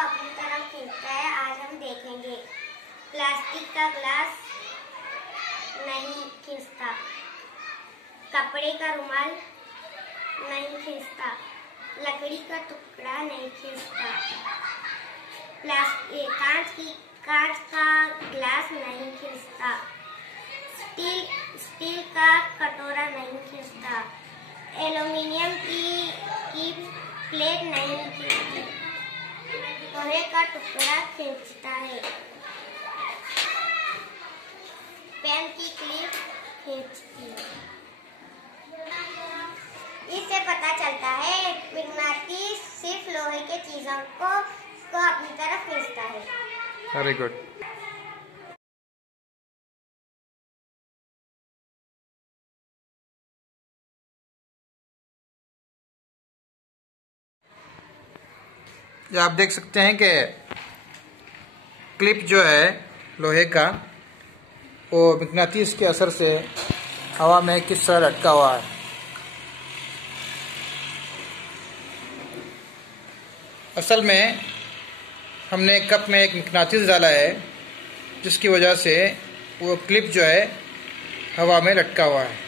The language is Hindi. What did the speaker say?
अपनी तरफ खींचता है। आज हम देखेंगे। प्लास्टिक का ग्लास नहीं खींचता, कपड़े का रुमाल नहीं खींचता, लकड़ी का टुकड़ा नहीं खींचता, कांच का ग्लास नहीं खींचता, स्टील का कटोरा नहीं खींचता, एल्युमिनियम की प्लेट नहीं खींचती, लोहे का टुकड़ा खींचता है, पेन की क्लिप खींचती है। इससे पता चलता है मैग्नेटिक सिर्फ लोहे के चीजों को अपनी तरफ खींचता है। Very good. आप देख सकते हैं कि क्लिप जो है लोहे का वो मैग्नेटिक के असर से हवा में किस तरह लटका हुआ है। असल में हमने कप में एक मैग्नेटिक डाला है जिसकी वजह से वो क्लिप जो है हवा में लटका हुआ है।